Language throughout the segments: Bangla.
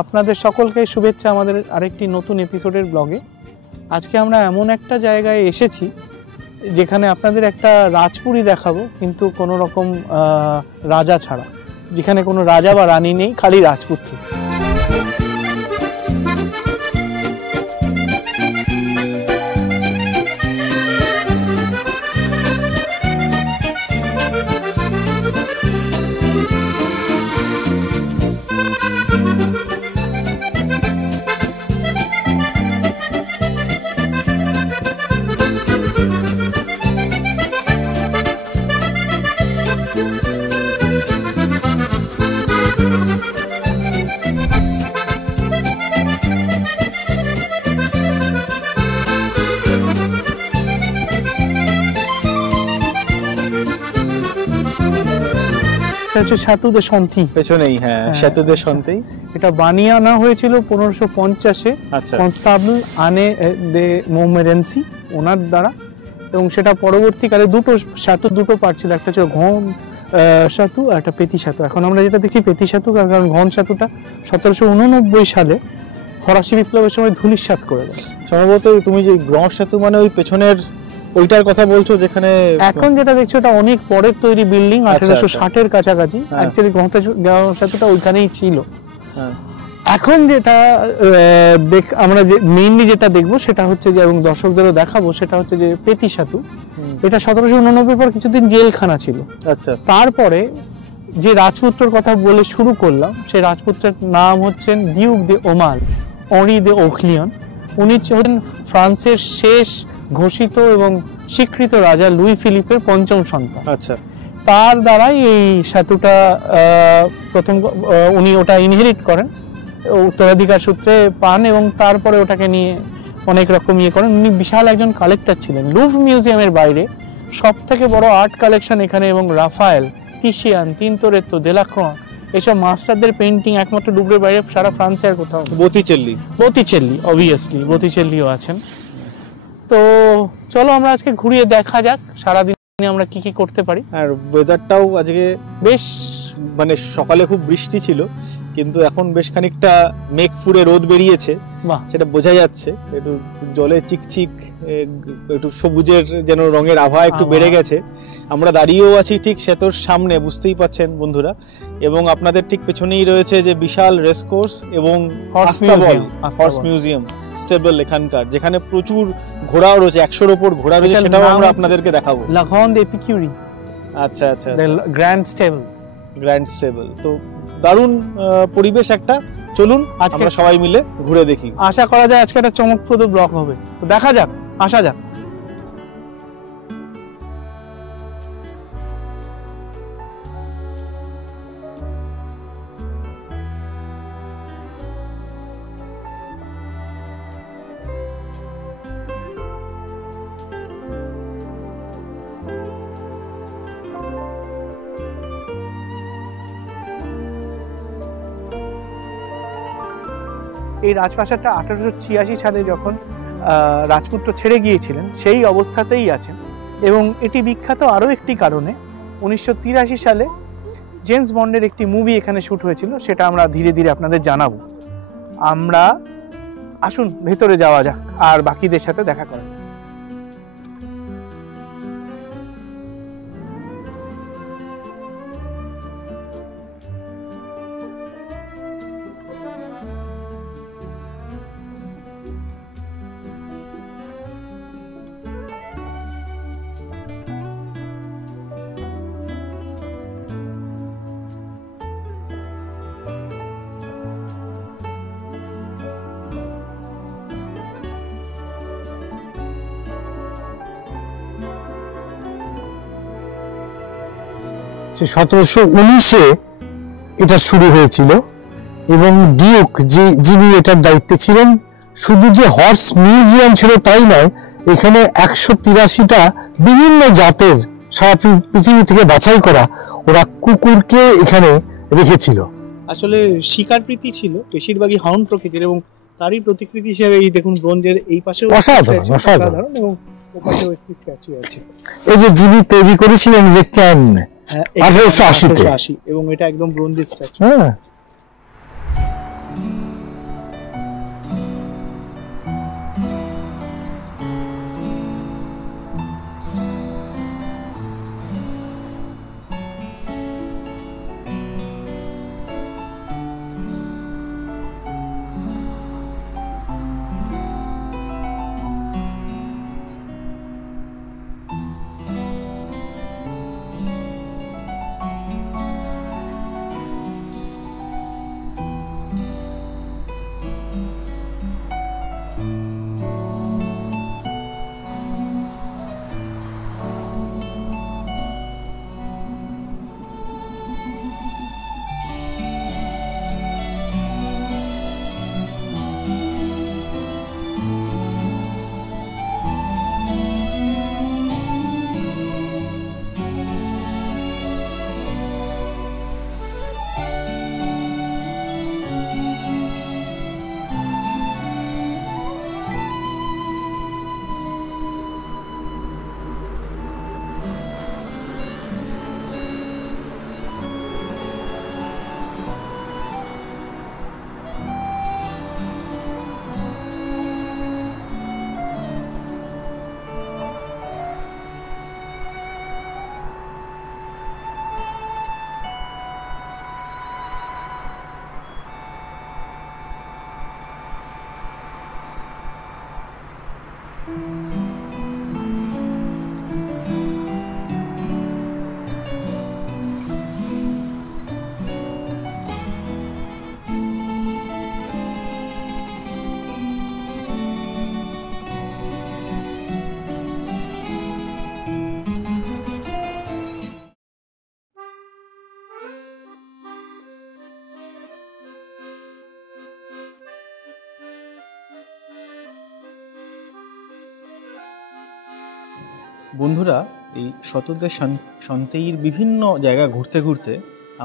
আপনাদের সকলকে শুভেচ্ছা আমাদের আরেকটি নতুন এপিসোডের ব্লগে। আজকে আমরা এমন একটা জায়গায় এসেছি যেখানে আপনাদের একটা রাজপুরী দেখাবো, কিন্তু কোনো রকম রাজা ছাড়া, যেখানে কোনো রাজা বা রানী নেই, খালি রাজপুত্র। সেতু দে সন্তি পেছনেই, হ্যাঁ সেতু দে সন্তি। এটা বানিয়ে আনা হয়েছিল 1550-এ কনস্টাবল আনে দে মোমেরেন্সি ওনার দ্বারা, এবং সেটা পরবর্তীকালে দুটো পার্ট ছিল, একটা ছিল ঘন সেতু আর একটা পেতি সেতু। এখন আমরা যেটা দেখছি পেতি সেতু, কারণ ঘন সেতুটা 1789 সালে ফরাসি বিপ্লবের সময় ধূলিসাৎ করে দেয়। সম্ভবত তুমি যে গ্রহ সেতু মানে ওই পেছনের ওইটার কথা বলছো, যেখানে এখন যেটা দেখছো এটা অনেক পরের তৈরি বিল্ডিং, 1860-এর কাছাকাছি। অ্যাকচুয়ালি গ্রহ সেতুটা ওইখানেই ছিল। এখন যেটা আমরা যে মেইনলি যেটা দেখবো সেটা হচ্ছে যে, এবং দর্শকদেরও দেখাবো, সেটা হচ্ছে যে পেতি সেতু। এটা 1789 পর কিছুদিন জেলখানা ছিল। আচ্ছা, তারপরে যে রাজপুত্রের কথা বলে শুরু করলাম, সেই রাজপুত্রের নাম হচ্ছেন ডিউক দে ওমাল, অঁরি দে ওখলিয়ন। উনি হচ্ছেন ফ্রান্সের শেষ ঘোষিত এবং স্বীকৃত রাজা লুই ফিলিপের পঞ্চম সন্তান। আচ্ছা, তার দ্বারাই এই সেতুটা প্রথম উনি ওটা ইনহেরিট করেন, উত্তরাধিকার সূত্রে পান, এবং তারপরে ওটাকে নিয়ে অনেক রকম করেন। উনি বিশাল একজন কালেক্টর ছিলেন। লুভ মিউজিয়ামের বাইরে সব থেকে বড় আর্ট কালেকশন এখানে, এবং রাফায়েল, তিশিয়ান, তিনতোরেত্তো, দেলাক্রোয়া এসব মাস্টারদের পেন্টিং একমাত্র লুভরের বাইরে সারা ফ্রান্সে আর কোথাও। বতিচেল্লি অবভিয়াসলি বতিচেল্লিও আছেন। তো চলো আমরা আজকে ঘুরিয়ে দেখা যাক সারাদিনে আমরা কি কি করতে পারি। আর ওয়েদারটাও আজকে বেশ, মানে সকালে খুব বৃষ্টি ছিল, কিন্তু এখন বেশ খানিকটা মেঘ ফুরে রোদ বেরিয়েছে, সেটা বোঝা যাচ্ছে। একটু জলে চিকচিক, একটু সবুজের যেন রঙের আবহাওয়া একটু বেড়ে গেছে। আমরা দাঁড়িয়েও আছি ঠিক সেতুর সামনে, বুঝতেই পাচ্ছেন বন্ধুরা, এবং আপনাদের ঠিক পেছনেই রয়েছে যে বিশাল রেসকোর্স এবং হর্স মিউজিয়াম স্টেবল এখানকার, যেখানে প্রচুর ঘোড়াও রয়েছে, 100-র উপর ঘোড়া রয়েছে, সেটাও আমরা আপনাদেরকে দেখাবো। লা গ্র্যান্ড এপিকিউরি। আচ্ছা আচ্ছা, গ্র্যান্ড স্টেবল। তো দারুণ পরিবেশ একটা। চলুন আজকে সবাই মিলে ঘুরে দেখি। আশা করা যায় আজকে একটা চমকপ্রদ ব্লগ হবে। তো দেখা যাক, আসা যাক। এই রাজপ্রাসাদটা 1886 সালে যখন রাজপুত্র ছেড়ে গিয়েছিলেন সেই অবস্থাতেই আছেন, এবং এটি বিখ্যাত আরও একটি কারণে। 1983 সালে জেমস বন্ডের একটি মুভি এখানে শ্যুট হয়েছিল, সেটা আমরা ধীরে ধীরে আপনাদের জানাবো। আমরা আসুন ভেতরে যাওয়া যাক আর বাকিদের সাথে দেখা করা। সে 1719-এ এটা শুরু হয়েছিল, এবং ডিউক যিনি এটার দায়িত্বে ছিলেন, শুধু যে হর্স মিউজিয়াম ছিল তাই নয়, এখানে 183টা বিভিন্ন জাতের সারা পৃথিবী থেকে বাছাই করা ওরা কুকুরকে এখানে রেখেছিল। আসলে শিকার প্রীতি ছিল বেশিরভাগই হাউন্ড প্রকৃতির, এবং তারই প্রতিকৃতি হিসেবে এই দেখুন ব্রোঞ্জের এই পাশে অসাধারণ, এবং ওপাশেও একটি স্ট্যাচু আছে। এই যে যিনি তৈরি করেছিলেন যে ক্যান 1880 এবং এটা একদম ব্রোঞ্জের স্ট্যাচু। হ্যাঁ। বন্ধুরা, এই শতদের শান্তির বিভিন্ন জায়গা ঘুরতে ঘুরতে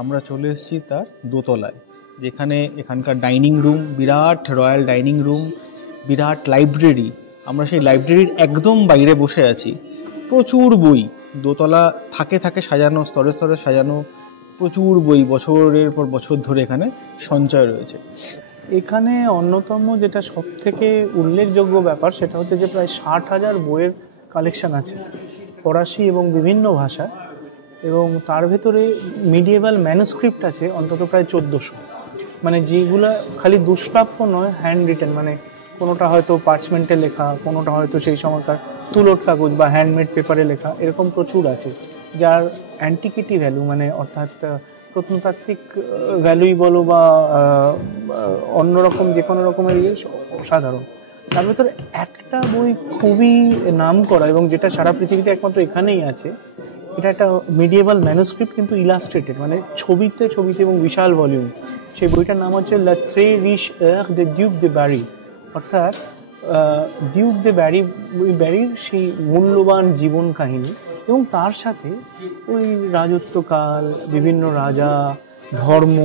আমরা চলে এসেছি তার দোতলায়, যেখানে এখানকার ডাইনিং রুম, বিরাট রয়্যাল ডাইনিং রুম, বিরাট লাইব্রেরি। আমরা সেই লাইব্রেরির একদম বাইরে বসে আছি। প্রচুর বই, দোতলা থাকে থাকে সাজানো, স্তরে স্তরে সাজানো, প্রচুর বই বছরের পর বছর ধরে এখানে সঞ্চয় রয়েছে। এখানে অন্যতম যেটা সব থেকে উল্লেখযোগ্য ব্যাপার সেটা হচ্ছে যে প্রায় 60,000 বইয়ের কালেকশন আছে ফরাসি এবং বিভিন্ন ভাষা, এবং তার ভেতরে মিডিয়েভাল ম্যানুস্ক্রিপ্ট আছে অন্তত প্রায় 1400, মানে যেগুলো খালি দুষ্প্রাপ্য নয়, হ্যান্ড রিটেন, মানে কোনোটা হয়তো পার্চমেন্টে লেখা, কোনোটা হয়তো সেই সময়কার তুলোর কাগজ বা হ্যান্ডমেড পেপারে লেখা, এরকম প্রচুর আছে, যার অ্যান্টিকিটি ভ্যালু মানে অর্থাৎ প্রত্নতাত্ত্বিক ভ্যালুই বলো বা অন্যরকম যে কোনো রকমের অসাধারণ। তার ভেতরে একটা বই খুবই নাম করা এবং যেটা সারা পৃথিবীতে একমাত্র এখানেই আছে, এটা একটা মিডিয়েভাল ম্যানুস্ক্রিপ্ট কিন্তু ইলাস্ট্রেটেড, মানে ছবিতে এবং বিশাল ভলিউম। সেই বইটার নাম হচ্ছে লা ট্রে রিশ এর দে ডিউক দে ব্যারি, অর্থাৎ ডিউক দে ব্যারির সেই মূল্যবান জীবন কাহিনী, এবং তার সাথে ওই রাজত্বকাল, বিভিন্ন রাজা, ধর্ম,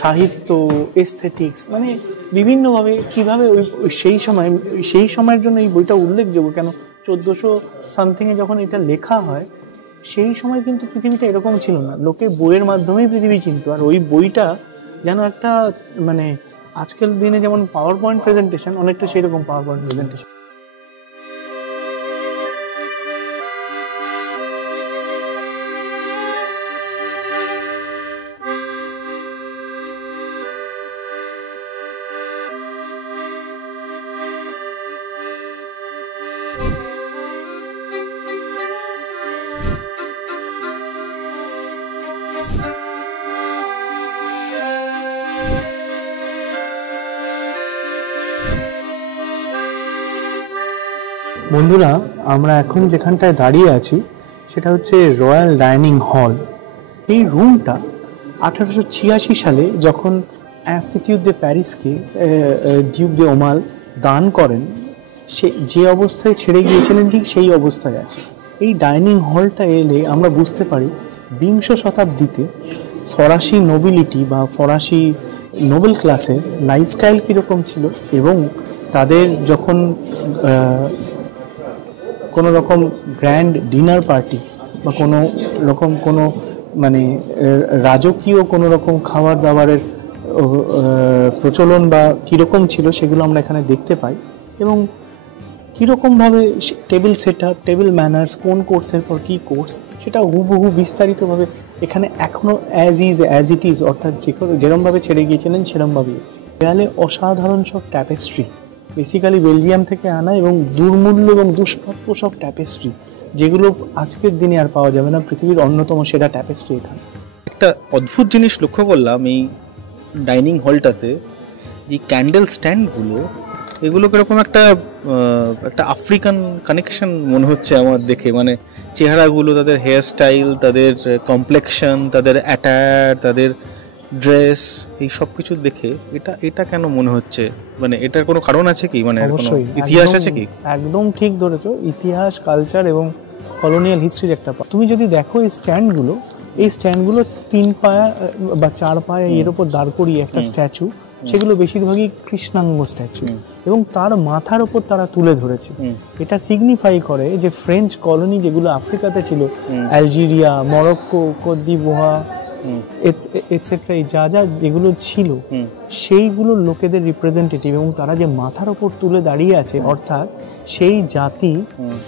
সাহিত্য, এস্থেটিক্স, মানে বিভিন্নভাবে কীভাবে ওই সেই সময়ের জন্য এই বইটা উল্লেখযোগ্য। কেন 1400 সামথিংয়ে যখন এটা লেখা হয়, সেই সময় কিন্তু পৃথিবীটা এরকম ছিল না, লোকে বইয়ের মাধ্যমেই পৃথিবী চিনত। আর ওই বইটা যেন একটা মানে আজকের দিনে যেমন পাওয়ার পয়েন্ট প্রেজেন্টেশন, অনেকটা সেরকম পাওয়ার পয়েন্ট প্রেজেন্টেশন। বন্ধুরা, আমরা এখন যেখানটায় দাঁড়িয়ে আছি সেটা হচ্ছে রয়্যাল ডাইনিং হল। এই রুমটা 1886 সালে যখন ইনস্টিটিউট দে প্যারিসকে ডিউক দে ওমাল দান করেন, সে যে অবস্থায় ছেড়ে গিয়েছিলেন ঠিক সেই অবস্থায় আছে। এই ডাইনিং হলটা এলে আমরা বুঝতে পারি বিংশ শতাব্দীতে ফরাসি নোবিলিটি বা ফরাসি নোবেল ক্লাসের লাইফস্টাইল কীরকম ছিল, এবং তাদের যখন কোনো রকম গ্র্যান্ড ডিনার পার্টি বা কোনো মানে রাজকীয় কোনো রকম খাবার দাবারের প্রচলন বা কীরকম ছিল, সেগুলো আমরা এখানে দেখতে পাই। এবং কীরকমভাবে table set up, table manners, কোন কোর্সের পর কী কোর্স, সেটা হুবহু বিস্তারিতভাবে এখানে এখনও অ্যাজ ইট ইজ, অর্থাৎ যেরমভাবে ছেড়ে গিয়েছিলেন সেরমভাবেই আছে। দেয়ালে অসাধারণ সব ট্যাপেস্ট্রি, বেসিক্যালি বেলজিয়াম থেকে আনা এবং দুর্মূল্য এবং দুষ্প্রাপ্য সব ট্যাপেস্ট্রি, যেগুলো আজকের দিনে আর পাওয়া যাবে না। পৃথিবীর অন্যতম সেরা ট্যাপেস্ট্রি এখানে। একটা অদ্ভুত জিনিস লক্ষ্য করলাম এই ডাইনিং হলটাতে, যে ক্যান্ডেল স্ট্যান্ডগুলো, এগুলো কিরকম একটা আফ্রিকান কানেকশন মনে হচ্ছে আমার দেখে। মানে চেহারাগুলো, তাদের হেয়ার স্টাইল, তাদের কমপ্লেকশন, তাদের অ্যাটায়ার, তাদের ড্রেস, এই সব কিছু দেখে এটা কেন মনে হচ্ছে? মানে এটার কোনো কারণ আছে কি? মানে অবশ্যই ইতিহাস আছে কি? একদম ঠিক ধরেছো, ইতিহাস, কালচার এবং কলোনিয়াল হিস্ট্রির একটা। তুমি যদি দেখো এই স্ট্যান্ডগুলো 3 পায়া বা 4 পায়া এর উপর দাঁড় করিয়ে একটা স্ট্যাচু, সেগুলো বেশিরভাগই কৃষ্ণাঙ্গ স্ট্যাচু, এবং তার মাথার উপর তারা তুলে ধরেছে। এটা সিগনিফাই করে যে ফ্রেঞ্চ কলোনি যেগুলো আফ্রিকাতে ছিল, আলজেরিয়া, মরক্কো, কোত দিভোয়া এটসেট্রা, এই যেগুলো ছিল, সেইগুলোর লোকেদের রিপ্রেজেন্টেটিভ, এবং তারা যে মাথার ওপর তুলে দাঁড়িয়ে আছে, অর্থাৎ সেই জাতি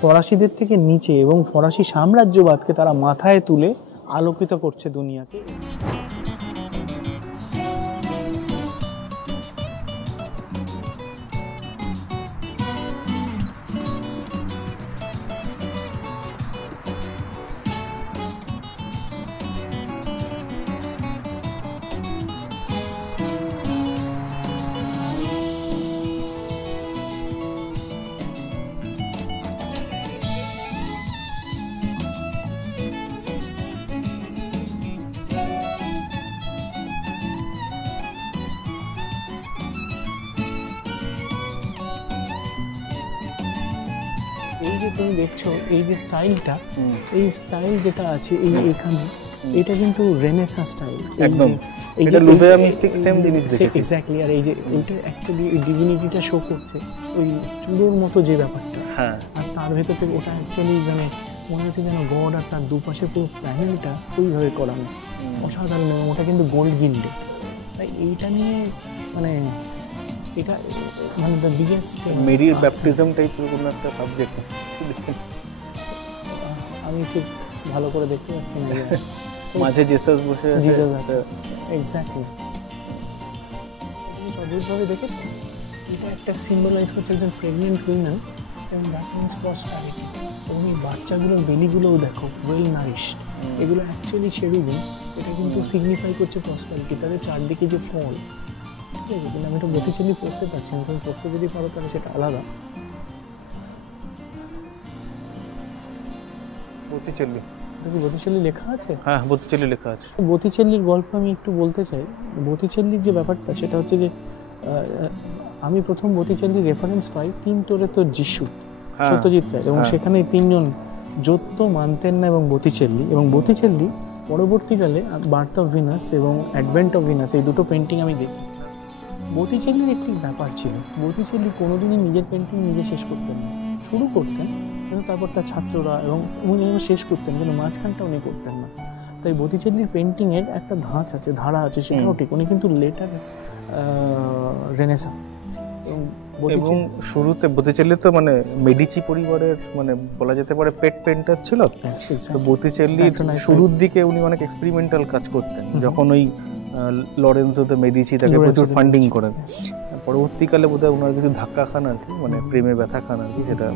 ফরাসিদের থেকে নিচে, এবং ফরাসি সাম্রাজ্যবাদকে তারা মাথায় তুলে আলোকিত করছে দুনিয়াকে। যে তুমি দেখছো এই যে স্টাইলটা, এই স্টাইল যেটা আছে এই এখানে, এটা কিন্তু রেনেসাঁ স্টাইল একদম। এটা লুভরে আমি ঠিক সেম জিনিস দেখেছি এক্স্যাক্টলি। আর এই যে এটা অ্যাকচুয়ালি এই ডিভিনিটিটা শো করছে ওই চুলোর মতো যে ব্যাপারটা, হ্যাঁ, আর তার ভেতর থেকে ওটা অ্যাকচুয়ালি মানে মনে হচ্ছে যেন গড আর তার দুপাশে পুরো প্যানেলটা ওইভাবে করানো, অসাধারণ। এবং ওটা কিন্তু গোল্ড গিল্ডে। তাই এইটা নিয়ে মানে এটা মানে দ্য বিগেস্ট মেরির ব্যাপটিজম টাইপের কোনো একটা সাবজেক্ট আমি খুব ভালো করে দেখতে পাচ্ছি না। মাঝে জেসাস বসে আছে, জিসাস আছে এক্স্যাক্টলি। তুমি অদ্ভুতভাবে দেখেছো এটা একটা সিম্বলাইজ করছে একজন প্রেগনেন্ট উইমেন এবং দ্যাট মিনস প্রসপারিটি। এবং এই বাচ্চাগুলোর বেলিগুলোও দেখো ওয়েল নারিশড, এগুলো অ্যাকচুয়ালি শেরুবিন। এটা কিন্তু সিগনিফাই করছে প্রসপারিটি, তাদের চারদিকে যে ফল, ঠিক আছে। কিন্তু আমি এটা বতিচেলি পড়তে পারছি না, তুমি পড়তে যদি পারো তাহলে সেটা আলাদা। বতিচেলি, বতিচেলি লেখা আছে? হ্যাঁ, বতিচেলি লেখা আছে। বতিচেলির গল্প আমি একটু বলতে চাই। বতিচেলির যে ব্যাপারটা সেটা হচ্ছে যে আমি প্রথম বতিচেলির রেফারেন্স পাই 3 তোরে তোর যিশু, সত্যজিৎ রায়, এবং সেখানে 3 জন যত্ত, মানতেন্না এবং বতিচেলি। এবং বতিচেলি পরবর্তীকালে বার্থ অফ ভিনাস এবং অ্যাডভেন্ট অফ ভিনাস এই দুটো পেন্টিং আমি দেখি। বতিচেলির একটি ব্যাপার ছিল, বতিচেলি কোনোদিনই নিজের পেন্টিং নিজে শেষ করতেন না, শুরু করতেন কিন্তু তারপর তার ছাত্ররা এবং উনি শেষ করতেন, কিন্তু মাঝখানটা উনি করতেন না। তাই বতিচেলির পেন্টিংয়ের একটা ধাঁচ আছে, ধারা আছে, সেটাও ঠিক। উনি কিন্তু লেটার রেনেসাঁ। এবং শুরুতে বতিচেলি তো মানে মেডিচি পরিবারের মানে বলা যেতে পারে পেট পেন্টার ছিল। তো বতিচেলির শুরুর দিকে উনি অনেক এক্সপেরিমেন্টাল কাজ করতেন, যখন ওই লরেন্সো দে মেডিচি তাকে প্রচুর ফান্ডিং করেন। পরবর্তীকালে বোধহয় ওনার কিছু ধাক্কা খান আর কি, মানে প্রেমে ব্যথা খান আর কি, সেটা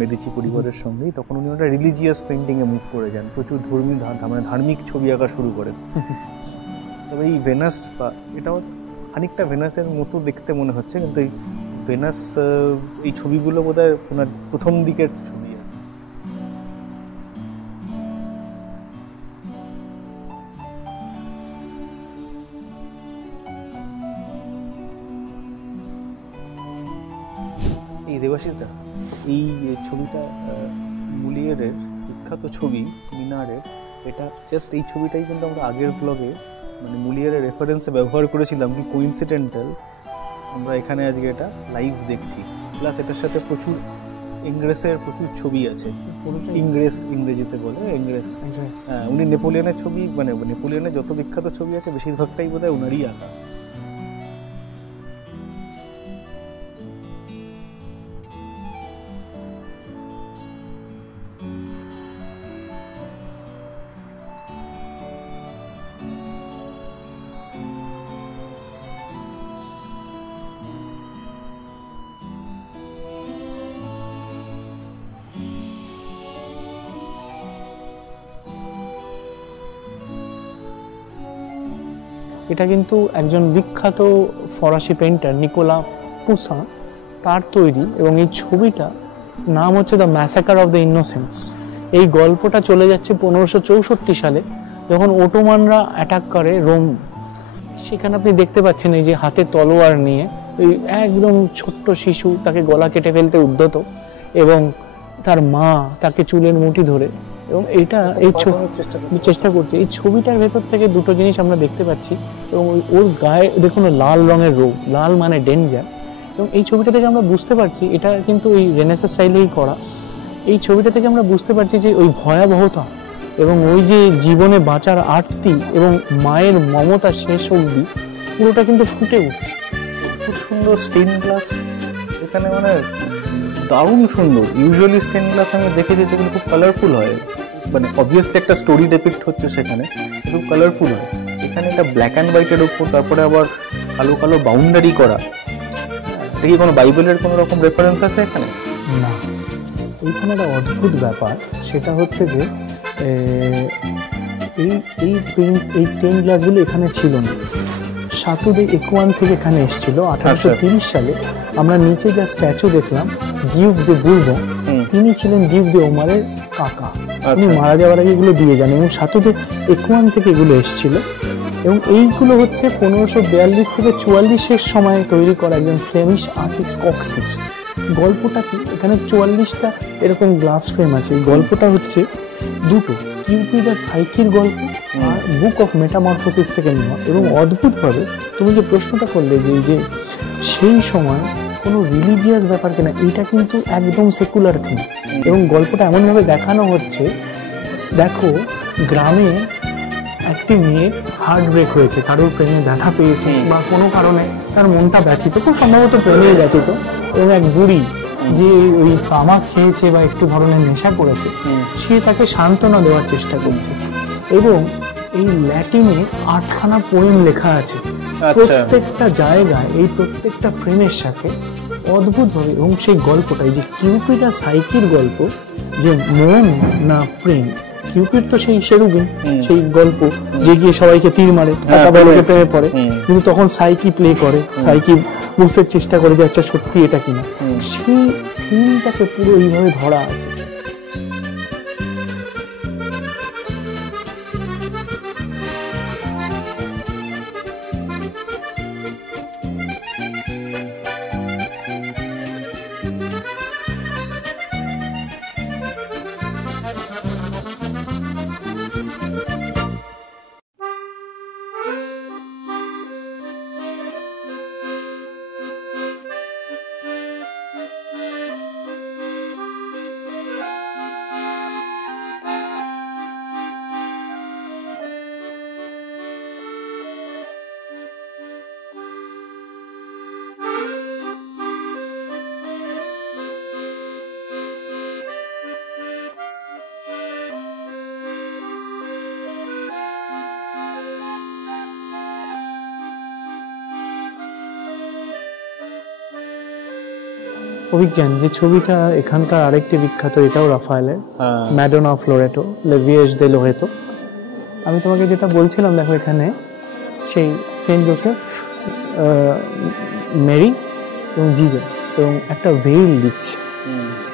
মেডিচি পরিবারের সঙ্গেই। তখন উনি ওটা রিলিজিয়াস পেন্টিংয়ে মুভ করে যান, প্রচুর ধর্মীয় মানে ধার্মিক ছবি আঁকা শুরু করেন। তবে এই ভেনাস বা এটাও খানিকটা ভেনাসের মতো দেখতে মনে হচ্ছে, কিন্তু এই ভেনাস এই ছবিগুলো বোধহয় ওনার প্রথম দিকের ছবি। এই দেবাশিসদা, এই ছবিটা মুলিয়েরের বিখ্যাত ছবি মিনারের, এটা জাস্ট এই ছবিটাই কিন্তু আমরা আগের ব্লগে মানে মুলিয়েরের রেফারেন্সে ব্যবহার করেছিলাম। কি কোইন্সিডেন্টাল আমরা এখানে আজকে এটা লাইভ দেখছি, প্লাস এটার সাথে প্রচুর ইংরেসের প্রচুর ছবি আছে। ইংরেস ইংরেজিতে বলে ইংরেস। হ্যাঁ, উনি নেপোলিয়নের ছবি মানে নেপোলিয়নের যত বিখ্যাত ছবি আছে বেশিরভাগটাই বোধহয় ওনারই আঁকা। এটা কিন্তু একজন বিখ্যাত ফরাসি পেন্টার নিকোলা পুসাঁ তার তৈরি, এবং এই ছবিটা নাম হচ্ছে দ্য ম্যাসাকার অফ দ্য ইনোসেন্টস। এই গল্পটা চলে যাচ্ছে 1564 সালে, যখন ওটোমানরা অ্যাটাক করে রোম। সেখানে আপনি দেখতে পাচ্ছেন এই যে হাতে তলোয়ার নিয়ে ওই একদম ছোট্ট শিশু, তাকে গলা কেটে ফেলতে উদ্যত, এবং তার মা তাকে চুলের মুঠি ধরে, এবং এইটা এই চেষ্টা করছে। এই ছবিটার ভেতর থেকে দুটো জিনিস আমরা দেখতে পাচ্ছি, এবং ওর গায়ে দেখুন লাল রঙের রোগ, লাল মানে ডেঞ্জার। এবং এই ছবিটা থেকে আমরা বুঝতে পারছি এটা কিন্তু ওই রেনেসাঁ স্টাইলেই করা। এই ছবিটা থেকে আমরা বুঝতে পারছি যে ওই ভয়াবহতা এবং ওই যে জীবনে বাঁচার আর্তি এবং মায়ের মমতা শেষ অবধি পুরোটা কিন্তু ফুটে উঠছে। খুব সুন্দর স্টেন গ্লাস এখানে, মানে দারুণ সুন্দর। ইউজুয়ালি স্টেন গ্লাস আমি দেখেছি যেগুলো খুব কালারফুল হয়, মানে অবভিয়াসলি একটা স্টোরি ডেপিক্ট হচ্ছে সেখানে, খুব কালারফুল হয়। এখানে একটা ব্ল্যাক অ্যান্ড হোয়াইটের উপর তারপরে আবার কালো কালো বাউন্ডারি করা। এটা কি কোনো বাইবেলের কোনো রকম রেফারেন্স আছে এখানে? না, এইখানে একটা অদ্ভুত ব্যাপার, সেটা হচ্ছে যে এই স্টেন গ্লাসগুলো এখানে ছিল না, সাতুদে একুয়ান থেকে এখানে এসেছিল 1830 সালে। আমরা নিচে যা স্ট্যাচু দেখলাম ডিউক দে বুরবন, তিনি ছিলেন ডিউক দে ওমারের কাকা। উনি মারা যাওয়ার আগে এগুলো দিয়ে যান, এবং সাতুদে একুয়ান থেকে এগুলো এসেছিল। এবং এইগুলো হচ্ছে 1542 থেকে 44-এর সময় তৈরি করা একজন ফ্লেমিশ আর্টিস্ট কক্সির। গল্পটা কি, এখানে 44টা এরকম গ্লাস ফ্রেম আছে। গল্পটা হচ্ছে দুটো, কিউপিড আর সাইকির গল্প আর বুক অফ মেটামরফোসিস থেকে নেওয়া। এবং অদ্ভুতভাবে তুমি যে প্রশ্নটা করলে যে এই যে সেই সময় কোনো রিলিজিয়াস ব্যাপার কিনা, এইটা কিন্তু একদম সেকুলার থিম। এবং গল্পটা এমনভাবে দেখানো হচ্ছে, দেখো গ্রামে একটি মেয়ে হার্ট ব্রেক হয়েছে, কারোর প্রেমে ব্যথা পেয়েছে বা কোনো কারণে তার মনটা ব্যথিত, খুব সম্ভবত প্রেমে ব্যথিত, এবং এক বুড়ি যে ওই তামাক খেয়েছে বা একটু ধরনের নেশা করেছে, সে তাকে সান্ত্বনা দেওয়ার চেষ্টা করছে। এবং এই ল্যাটিনে 8খানা পোয়েম লেখা আছে, প্রত্যেকটা জায়গায় এই প্রত্যেকটা প্রেমের সাথে অদ্ভুতভাবে। এবং সেই গল্পটাই যে কিউপিড আর সাইকির গল্প, যে মন না প্রেম। কিউপিড তো সেই সেরুবিন, সেই গল্প যে গিয়ে সবাইকে তীর মারে, প্রেমে পড়ে, কিন্তু তখন সাইকি প্লে করে, সাইকি বুঝতে চেষ্টা করে যে আচ্ছা সত্যি এটা কিনা। সেই থিমটাকে পুরো এইভাবে ধরা আছে। অভিজ্ঞান যে ছবিটা এখানকার আরেকটি বিখ্যাত, এটাও রাফায়েলের, Madonna of Loreto, লেভিয়েজ they Loreto. আমি তোমাকে যেটা বলছিলাম, দেখো এখানে সেই সেন্ট জোসেফ, মেরি এবং জিজাস, এবং একটা ভেইল দিচ্ছে।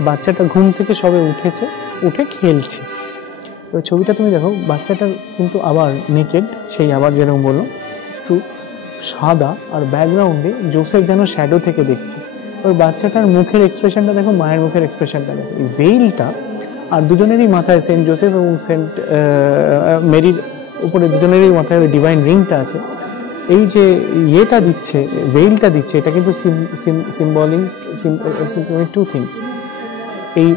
বাচ্চাটা ঘুম থেকে সবে উঠেছে, উঠে খেলছে। ওই ছবিটা তুমি দেখো, বাচ্চাটা কিন্তু আবার নেকেড, সেই আবার যেরকম বললো একটু সাদা, আর ব্যাকগ্রাউন্ডে জোসেফ যেন শ্যাডো থেকে দেখছে। ওই বাচ্চাটার মুখের এক্সপ্রেশনটা দেখো, মায়ের মুখের এক্সপ্রেশনটা দেখো। এই ভেইলটা, আর দুজনেরই মাথায় সেন্ট জোসেফ এবং সেন্ট মেরির উপরে দুজনেরই মাথায় ওই ডিভাইন রিংটা আছে। এই যে ইয়েটা দিচ্ছে, ভেইলটা দিচ্ছে, এটা কিন্তু সিম্বলিং টু থিংস। এই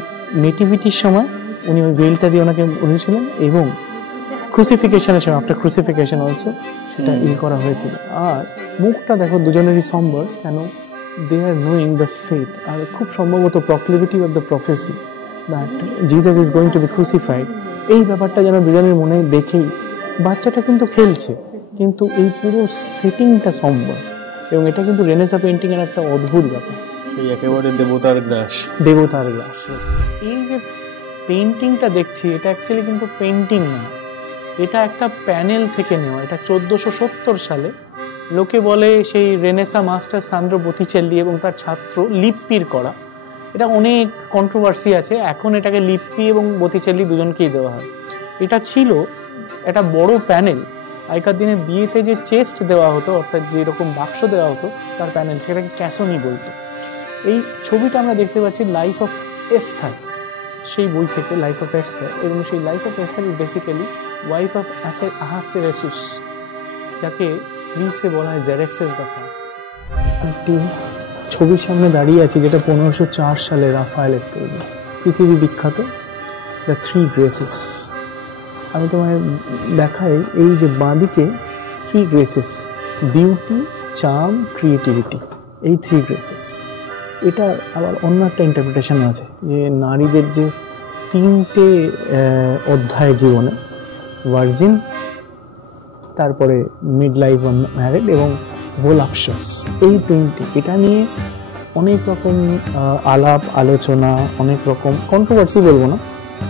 নেটিভিটির সময় উনি ওই ভেইলটা দিয়ে ওনাকে উঠেছিলেন, এবং ক্রুসিফিকেশনের সময়, আফটার ক্রুসিফিকেশন অলসো সেটা করা হয়েছিল। আর মুখটা দেখো দুজনেরই সম্বর, কেন they are knowing the fate, আর খুব সম্ভবত proclivity of the prophecy that Jesus is going to be crucified। এই ব্যাপারটা যেন দুজনের মনে দেখেই বাচ্চাটা কিন্তু খেলছে, কিন্তু এই পুরো সেটিংটা সম্ভব। এবং এটা কিন্তু রেনেসাঁ পেন্টিং এর একটা অদ্ভুত ব্যাপার, সেই একেবারে দেবতার গ্রাস। এই যে পেন্টিংটা দেখছি, এটা অ্যাকচুয়ালি কিন্তু পেন্টিং না, এটা একটা প্যানেল থেকে নেওয়া। এটা 1470 সালে লোকে বলে সেই রেনেসাঁ মাস্টার সান্দ্রো বত্তিচেল্লি এবং তার ছাত্র লিপ্পির করা। এটা অনেক কন্ট্রোভার্সি আছে, এখন এটাকে লিপ্পি এবং বত্তিচেল্লি দুজনকেই দেওয়া হয়। এটা ছিল একটা বড় প্যানেল, আগেকার দিনে বিয়েতে যে চেস্ট দেওয়া হতো, অর্থাৎ যেরকম বাক্স দেওয়া হতো তার প্যানেল, সেটাকে ক্যাসনি বলতো। এই ছবিটা আমরা দেখতে পাচ্ছি লাইফ অফ এস্থার, সেই বই থেকে, লাইফ অফ এস্থার। এবং সেই life of Esther is basically wife of Ahasuerus, যাকে গ্রিসে বলা হয় জেরেক্সেস দ্য ফার্স্ট। একটি ছবির সামনে দাঁড়িয়ে আছি যেটা 1504 সালে রাফায়েলের তৈরি, পৃথিবী বিখ্যাত দ্য থ্রি গ্রেসেস। আমি তোমায় দেখাই, এই যে বাঁদিকে থ্রি গ্রেসেস, বিউটি, চার্ম, ক্রিয়েটিভিটি, এই থ্রি গ্রেসেস। এটা আবার অন্য একটা ইন্টারপ্রিটেশন আছে, যে নারীদের যে 3টে অধ্যায় জীবনে, ভার্জিন, তারপরে মিড লাইফ ম্যারিড এবং ভোলাপসাস, এই 3টে। এটা নিয়ে অনেক রকম আলাপ আলোচনা, অনেক রকম কন্ট্রোভার্সি বলবো না,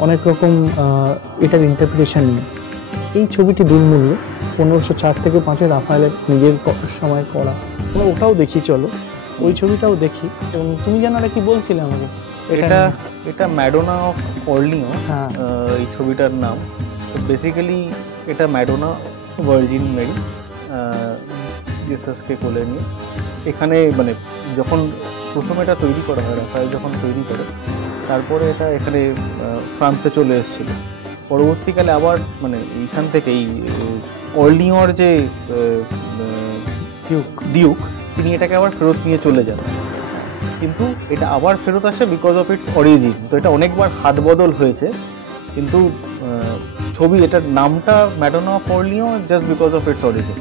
অনেক রকম এটার ইন্টারপ্রিটেশন নিয়ে। এই ছবিটি দুর্মূল্য, 1504 থেকে 5 রাফায়েলের নিজের সময় করা। আমরা ওটাও দেখি, চলো ওই ছবিটাও দেখি। এবং তুমি জানো কি বলছিলে আমাকে, এটা ম্যাডোনা অফ অর্লিও, এই ছবিটার নাম। তো বেসিক্যালি এটা ম্যাডোনা ভার্জিন মেরি জিসাসকে কোলে নিয়ে, এখানে মানে যখন প্রথমে এটা তৈরি করা হয় রাফায়েল যখন তৈরি করে, তারপরে এটা এখানে ফ্রান্সে চলে এসেছিল। পরবর্তীকালে আবার মানে এইখান থেকে এই অর্লিয়ঁর যে ডিউক তিনি এটাকে আবার ফেরত নিয়ে চলে যান, কিন্তু এটা আবার ফেরত আসে বিকজ অফ ইটস অরিজিন। তো এটা অনেকবার হাত বদল হয়েছে, কিন্তু ছবি এটার নামটা ম্যাডোনা অফ অর্লিয়ঁ just because of its origin.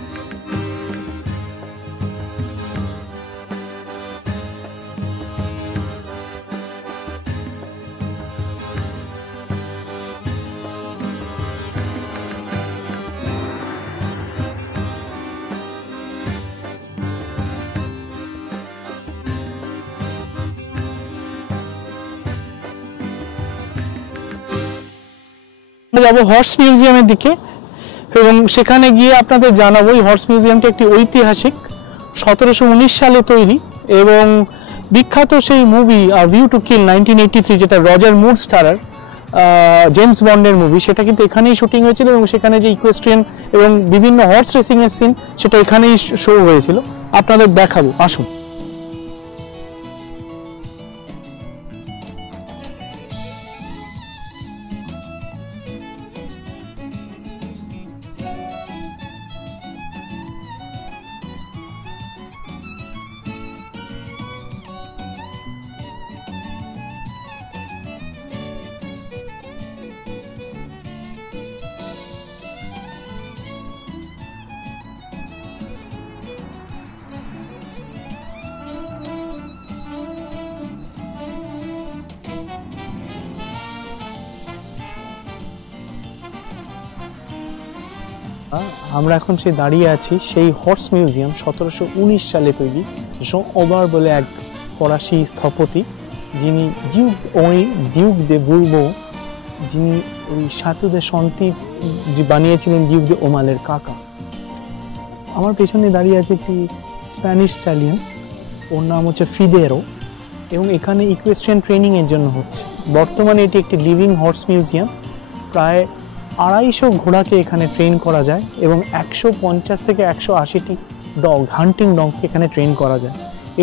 যাবো হর্স মিউজিয়ামের দিকে এবং সেখানে গিয়ে আপনাদের জানাবো এই হর্স মিউজিয়ামটি একটি ঐতিহাসিক 1719 সালে তৈরি এবং বিখ্যাত সেই মুভি ভিউ টু কিল 1983 যেটা রজার মুর স্টারার জেমস বন্ডের মুভি, সেটা কিন্তু এখানেই শুটিং হয়েছিল এবং সেখানে যে ইকুয়েস্ট্রিয়ান এবং বিভিন্ন হর্স রেসিং এর সিন সেটা এখানেই শো হয়েছিল। আপনাদের দেখাবো, আসুন। আমরা এখন সে দাঁড়িয়ে আছি সেই হর্স মিউজিয়াম 1719 সালে তৈরি। জঁ ওবার বলে এক ফরাসি স্থপতি, যিনি ডিউক দে বুরবো, যিনি ওই সাতু দে সন্তি বানিয়েছিলেন ডিউক দে ওমালের কাকা। আমার পেছনে দাঁড়িয়ে আছে একটি স্প্যানিশ স্ট্যালিয়ন, ওর নাম হচ্ছে ফিদেরো এবং এখানে ইকুয়েস্ট্রিয়ান ট্রেনিংয়ের জন্য হচ্ছে। বর্তমানে এটি একটি লিভিং হর্স মিউজিয়াম, প্রায় 250 ঘোড়াকে এখানে ট্রেন করা যায় এবং 150 থেকে 180টি হান্টিং ডগকে এখানে ট্রেন করা যায়।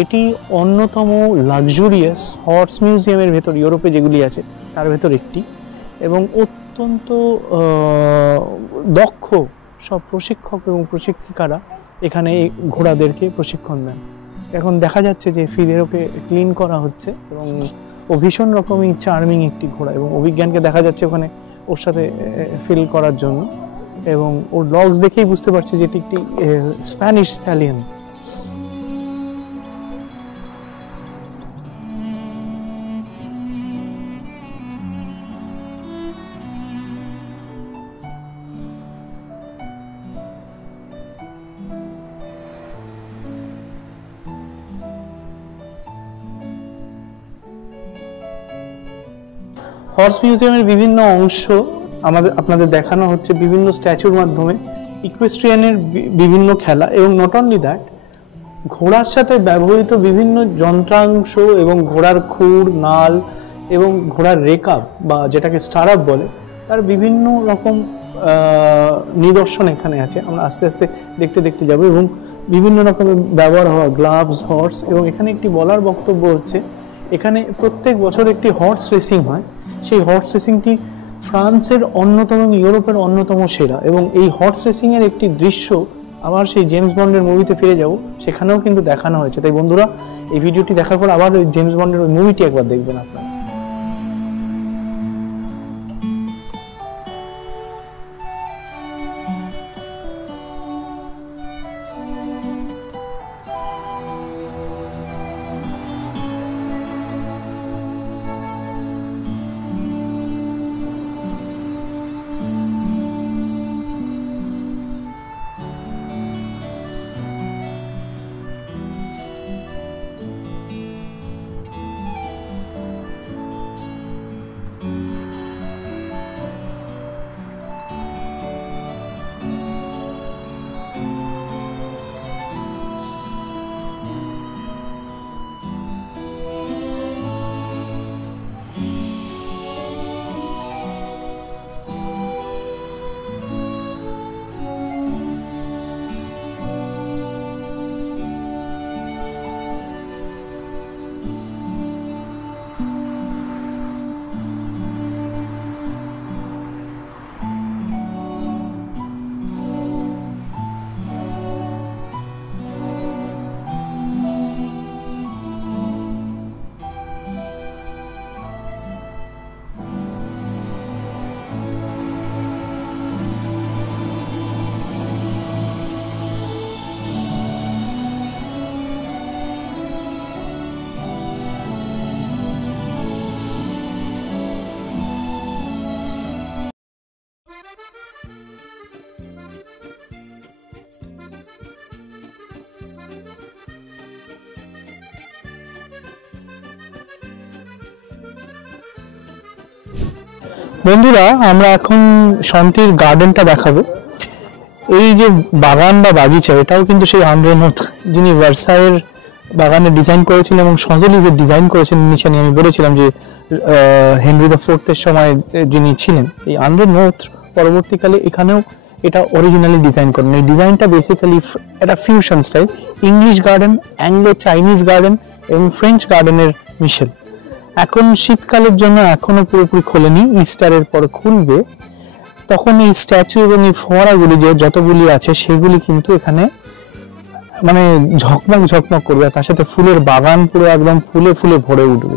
এটি অন্যতম লাক্সুরিয়াস হর্স মিউজিয়ামের ভেতর ইউরোপে যেগুলি আছে তার ভেতর একটি, এবং অত্যন্ত দক্ষ সব প্রশিক্ষক এবং প্রশিক্ষিকারা এখানে এই ঘোড়াদেরকে প্রশিক্ষণ দেন। এখন দেখা যাচ্ছে যে ফিদেরোকে ক্লিন করা হচ্ছে এবং ও ভীষণ রকমই চার্মিং একটি ঘোড়া, এবং অভিজ্ঞানকে দেখা যাচ্ছে ওখানে ওর সাথে ফিল করার জন্য, এবং ওর লগস দেখেই বুঝতে পারছি যে এটি একটি স্প্যানিশ স্ট্যালিয়ন। হর্স মিউজিয়ামের বিভিন্ন অংশ আপনাদের দেখানো হচ্ছে বিভিন্ন স্ট্যাচুর মাধ্যমে ইকুয়েস্ট্রিয়ানের বিভিন্ন খেলা, এবং নট অনলি দ্যাট, ঘোড়ার সাথে ব্যবহৃত বিভিন্ন যন্ত্রাংশ এবং ঘোড়ার খুর, নাল এবং ঘোড়ার রেকাব বা যেটাকে স্টারআপ বলে, তার বিভিন্ন রকম নিদর্শন এখানে আছে। আমরা আস্তে আস্তে দেখতে দেখতে যাব, এবং বিভিন্ন রকমের ব্যবহার হওয়া গ্লাভস, হর্স, এবং এখানে একটি বলার বক্তব্য হচ্ছে এখানে প্রত্যেক বছর একটি হর্স রেসিং হয়। সেই হর্স রেসিংটি ফ্রান্সের অন্যতম, ইউরোপের অন্যতম সেরা, এবং এই হর্স রেসিংয়ের একটি দৃশ্য আবার সেই জেমস বন্ডের মুভিতে ফিরে যাব, সেখানেও কিন্তু দেখানো হয়েছে। তাই বন্ধুরা, এই ভিডিওটি দেখার পর আবার ওই জেমস বন্ডের ওই মুভিটি একবার দেখবেন আপনারা। বন্ধুরা, আমরা এখন শান্তির গার্ডেনটা দেখাবো। এই যে বাগান বা বাগিচা, এটাও কিন্তু সেই আন্দ্রে নোথ, যিনি ভার্সাইয়ের বাগানে ডিজাইন করেছিলেন এবং সজেলিজের ডিজাইন করেছিলেন। নিচে আমি বলেছিলাম যে হেনরি দ্য ফোর্থের সময় যিনি ছিলেন, এই আন্দ্রে নোথ পরবর্তীকালে এখানেও এটা অরিজিনালি ডিজাইন করেন। এই ডিজাইনটা বেসিক্যালি একটা fusion style, English garden, Anglo Chinese garden এবং ফ্রেঞ্চ গার্ডেনের মিশেল। এখন শীতকালের জন্য এখনো পুরোপুরি খোলেনি, ইস্টারের পর খুলবে। তখন এই স্ট্যাচু এবং এই ফোয়ারাগুলি যে যতগুলি আছে সেগুলি কিন্তু এখানে মানে ঝকমক ঝকমক করবে, তার সাথে ফুলের বাগান পুরো একদম ফুলে ফুলে ভরে উঠবে।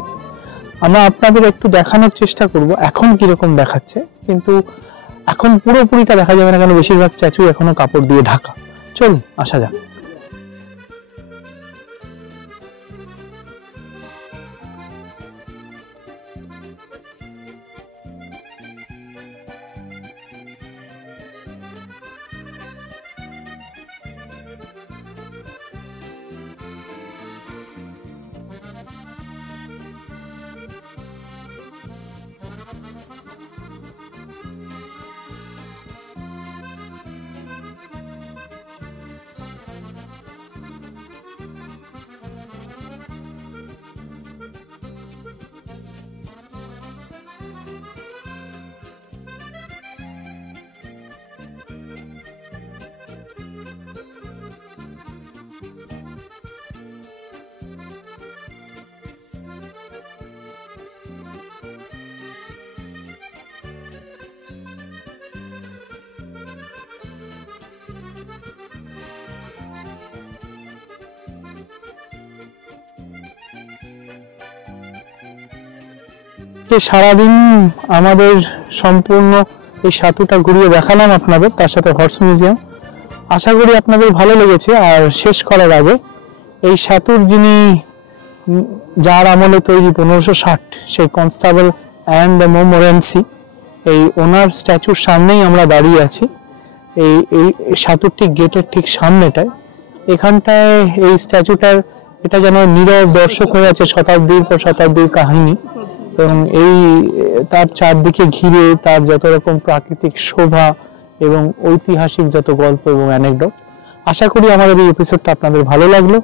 আমরা আপনাদের একটু দেখানোর চেষ্টা করব এখন কিরকম দেখাচ্ছে, কিন্তু এখন পুরোপুরিটা দেখা যাবে না, কারণ বেশিরভাগ স্ট্যাচু এখনো কাপড় দিয়ে ঢাকা। চলুন আসা যাক। সারাদিন আমাদের সম্পূর্ণ এই সেতুটা ঘুরিয়ে দেখালাম আপনাদের, তার সাথে হর্স মিউজিয়াম। আশা করি আপনাদের ভালো লেগেছে। আর শেষ করার আগে, এই সেতুর যিনি, যার আমলে তৈরি 1560, সেই কনস্টেবল অ্যান্ড মোমোরেন্সি, এই ওনার স্ট্যাচুর সামনেই আমরা দাঁড়িয়ে আছি। এই সেতুর ঠিক গেটের ঠিক সামনেটায়, এখানটায় এই স্ট্যাচুটার, এটা যেন নীরব দর্শক হয়ে আছে শতাব্দীর পর শতাব্দীর কাহিনী, এবং এই তার চারদিকে ঘিরে তার যত রকম প্রাকৃতিক শোভা এবং ঐতিহাসিক যত গল্প এবং অ্যানেকডট। আশা করি আমাদের এই এপিসোডটা আপনাদের ভালো লাগলো।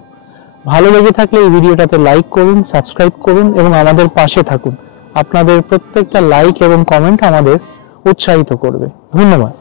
ভালো লেগে থাকলে এই ভিডিওটাতে লাইক করুন, সাবস্ক্রাইব করুন এবং আমাদের পাশে থাকুন। আপনাদের প্রত্যেকটা লাইক এবং কমেন্ট আমাদের উৎসাহিত করবে। ধন্যবাদ।